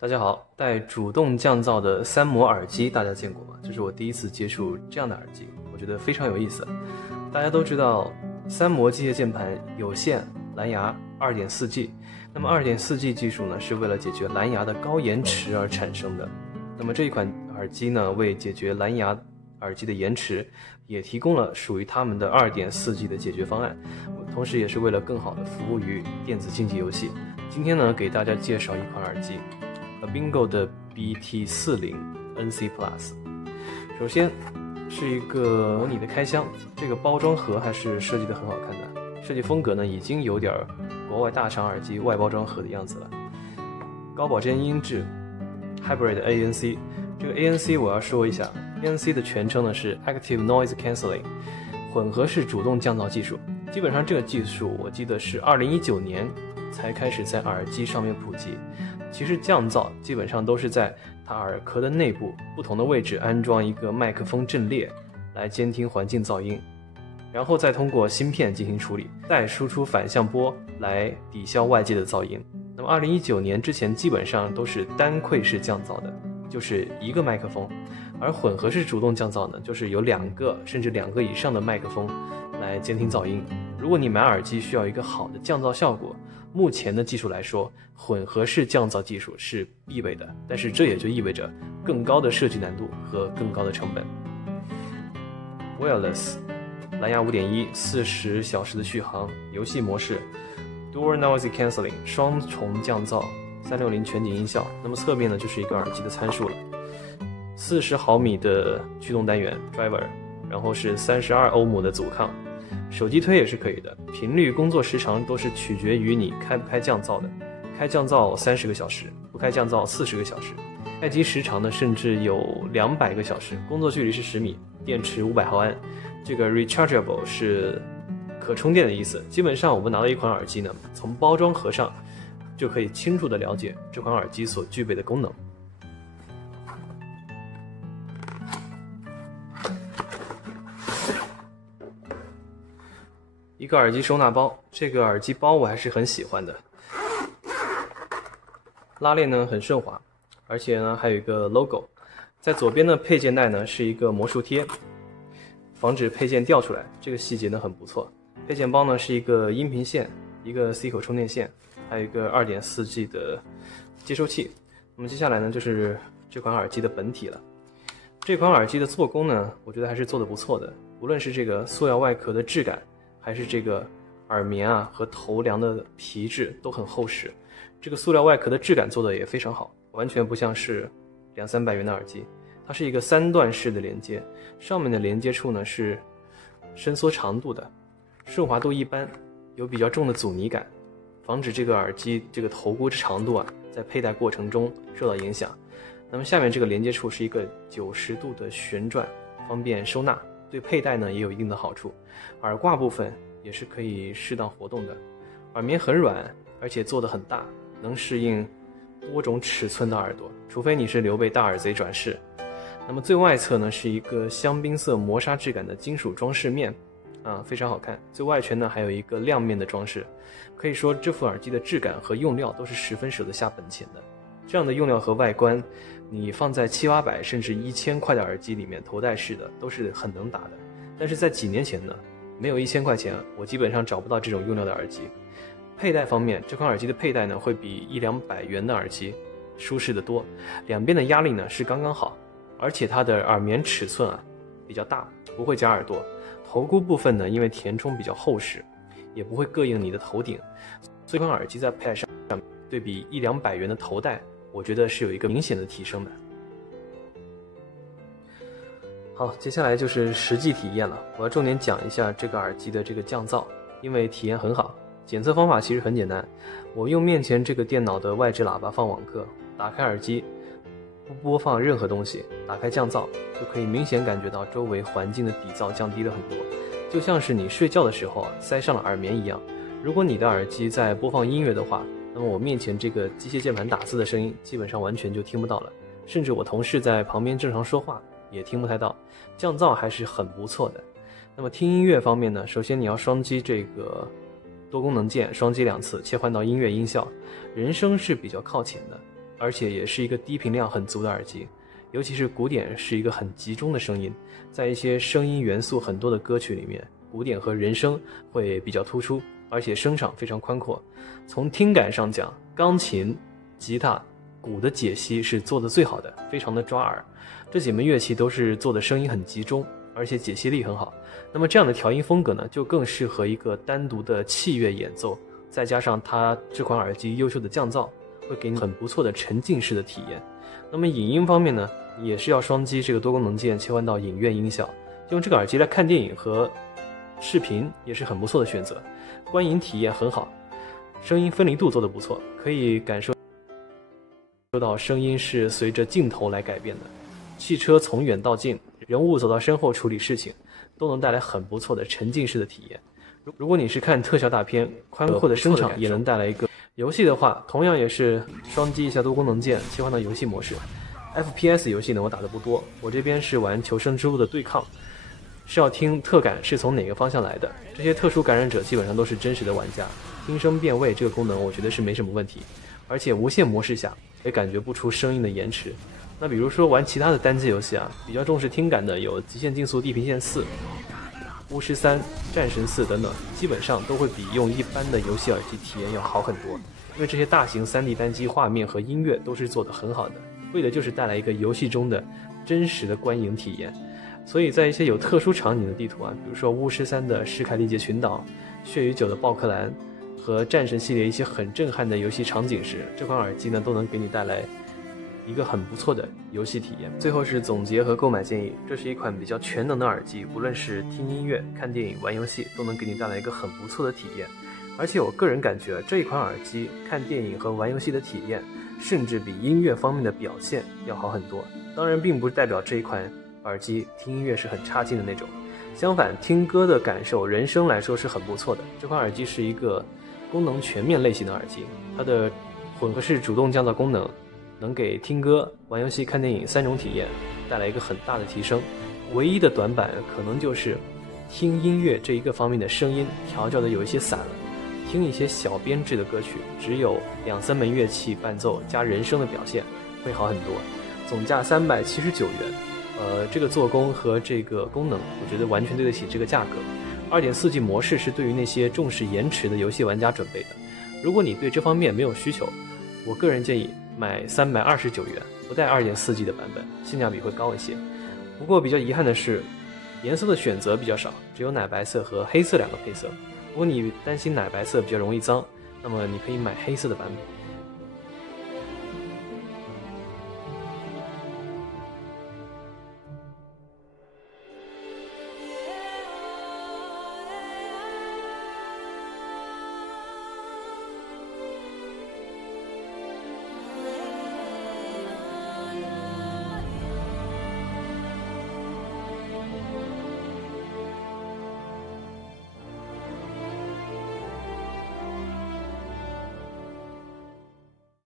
大家好，带主动降噪的三模耳机大家见过吗？这是我第一次接触这样的耳机，我觉得非常有意思。大家都知道三模机械键盘有线、蓝牙、2.4G， 那么 2.4G 技术呢是为了解决蓝牙的高延迟而产生的。那么这一款耳机呢，为解决蓝牙耳机的延迟，也提供了属于他们的 2.4G 的解决方案，同时也是为了更好的服务于电子竞技游戏。今天呢，给大家介绍一款耳机，Abingo 的 BT40 NC Plus。 首先是一个模拟的开箱，这个包装盒还是设计的很好看的，设计风格呢已经有点国外大厂耳机外包装盒的样子了。高保真音质 Hybrid ANC， 这个 ANC 我要说一下， ANC 的全称呢是 Active Noise Cancelling 混合式主动降噪技术。基本上这个技术我记得是2019年才开始在耳机上面普及。其实降噪基本上都是在它耳壳的内部不同的位置安装一个麦克风阵列来监听环境噪音，然后再通过芯片进行处理，再输出反向波来抵消外界的噪音。那么2019年之前基本上都是单馈式降噪的，就是一个麦克风，而混合式主动降噪呢，就是有2个甚至2个以上的麦克风来监听噪音。如果你买耳机需要一个好的降噪效果，目前的技术来说，混合式降噪技术是必备的，但是这也就意味着更高的设计难度和更高的成本。Wireless 蓝牙 5.1 40小时的续航，游戏模式 Dual Noise Cancelling 双重降噪，360全景音效。那么侧面呢就是一个耳机的参数了，40毫米的驱动单元 driver， 然后是32欧姆的阻抗，手机推也是可以的，频率工作时长都是取决于你开不开降噪的，开降噪30个小时，不开降噪40个小时，待机时长呢甚至有200个小时，工作距离是10米，电池500毫安。这个 rechargeable 是可充电的意思。基本上我们拿到一款耳机呢，从包装盒上就可以清楚地了解这款耳机所具备的功能。一个耳机收纳包，这个耳机包我还是很喜欢的，拉链呢很顺滑，而且呢还有一个 logo。 在左边的配件袋呢是一个魔术贴，防止配件掉出来，这个细节呢很不错。配件包呢是一个音频线，一个 C 口充电线，还有一个 2.4G 的接收器。那么接下来呢就是这款耳机的本体了。这款耳机的做工呢，我觉得还是做得不错的，无论是这个塑料外壳的质感，还是这个耳棉啊和头梁的皮质都很厚实，这个塑料外壳的质感做得也非常好，完全不像是200-300元的耳机。它是一个3段式的连接，上面的连接处呢是伸缩长度的，顺滑度一般，有比较重的阻尼感，防止这个耳机这个头箍长度啊在佩戴过程中受到影响。那么下面这个连接处是一个90度的旋转，方便收纳，对佩戴呢也有一定的好处。耳挂部分也是可以适当活动的，耳棉很软，而且做得很大，能适应多种尺寸的耳朵，除非你是刘备大耳贼转世。那么最外侧呢是一个香槟色磨砂质感的金属装饰面非常好看。最外圈呢还有一个亮面的装饰，可以说这副耳机的质感和用料都是十分舍得下本钱的。这样的用料和外观，你放在700-800甚至1000块的耳机里面，头戴式的都是很能打的。但是在几年前呢，没有1000块钱，我基本上找不到这种用料的耳机。佩戴方面，这款耳机的佩戴呢会比100-200元的耳机舒适得多，两边的压力呢是刚刚好，而且它的耳棉尺寸比较大，不会夹耳朵。头箍部分呢，因为填充比较厚实，也不会膈应你的头顶，所以这款耳机在佩戴上对比100-200元的头戴，我觉得是有一个明显的提升的。好，接下来就是实际体验了。我要重点讲一下这个耳机的这个降噪，因为体验很好。检测方法其实很简单，我用面前这个电脑的外置喇叭放网课，打开耳机，不播放任何东西，打开降噪，就可以明显感觉到周围环境的底噪降低了很多，就像是你睡觉的时候塞上了耳棉一样。如果你的耳机在播放音乐的话，那么我面前这个机械键盘打字的声音基本上完全就听不到了，甚至我同事在旁边正常说话也听不太到，降噪还是很不错的。那么听音乐方面呢，首先你要双击这个多功能键，双击2次切换到音乐音效，人声是比较靠前的，而且也是一个低频量很足的耳机，尤其是鼓点是一个很集中的声音，在一些声音元素很多的歌曲里面，鼓点和人声会比较突出，而且声场非常宽阔。从听感上讲，钢琴、吉他、鼓的解析是做的最好的，非常的抓耳。这几门乐器都是做的声音很集中，而且解析力很好。那么这样的调音风格呢，就更适合一个单独的器乐演奏，再加上它这款耳机优秀的降噪，会给你很不错的沉浸式的体验。那么影音方面呢，也是要双击这个多功能键切换到影院音效，用这个耳机来看电影和视频也是很不错的选择，观影体验很好，声音分离度做得不错，可以感受到声音是随着镜头来改变的，汽车从远到近，人物走到身后处理事情，都能带来很不错的沉浸式的体验。如果你是看特效大片，宽阔的声场也能带来一个。游戏的话，同样也是双击一下多功能键切换到游戏模式。FPS 游戏呢，我打的不多，我这边是玩求生之路的对抗，是要听特感是从哪个方向来的。这些特殊感染者基本上都是真实的玩家，听声辨位这个功能我觉得是没什么问题，而且无线模式下也感觉不出声音的延迟。那比如说玩其他的单机游戏啊，比较重视听感的有极限竞速地平线4、巫师3、战神4等等，基本上都会比用一般的游戏耳机体验要好很多，因为这些大型 3D 单机画面和音乐都是做得很好的，为的就是带来一个游戏中的真实的观影体验。所以在一些有特殊场景的地图啊，比如说巫师3的史凯利杰群岛、血与酒的鲍克兰和战神系列一些很震撼的游戏场景时，这款耳机呢都能给你带来一个很不错的游戏体验。最后是总结和购买建议，这是一款比较全能的耳机，无论是听音乐、看电影、玩游戏，都能给你带来一个很不错的体验。而且我个人感觉这一款耳机看电影和玩游戏的体验，甚至比音乐方面的表现要好很多。当然并不代表这一款耳机听音乐是很差劲的那种，相反听歌的感受人声来说是很不错的。这款耳机是一个功能全面类型的耳机，它的混合式主动降噪功能能给听歌、玩游戏、看电影3种体验带来一个很大的提升。唯一的短板可能就是听音乐这一个方面的声音调教的有一些散了，听一些小编制的歌曲，只有2-3门乐器伴奏加人声的表现会好很多。总价379元，这个做工和这个功能，我觉得完全对得起这个价格。2.4G 模式是对于那些重视延迟的游戏玩家准备的。如果你对这方面没有需求，我个人建议买329元不带 2.4G 的版本，性价比会高一些。不过比较遗憾的是，颜色的选择比较少，只有奶白色和黑色2个配色。如果你担心奶白色比较容易脏，那么你可以买黑色的版本。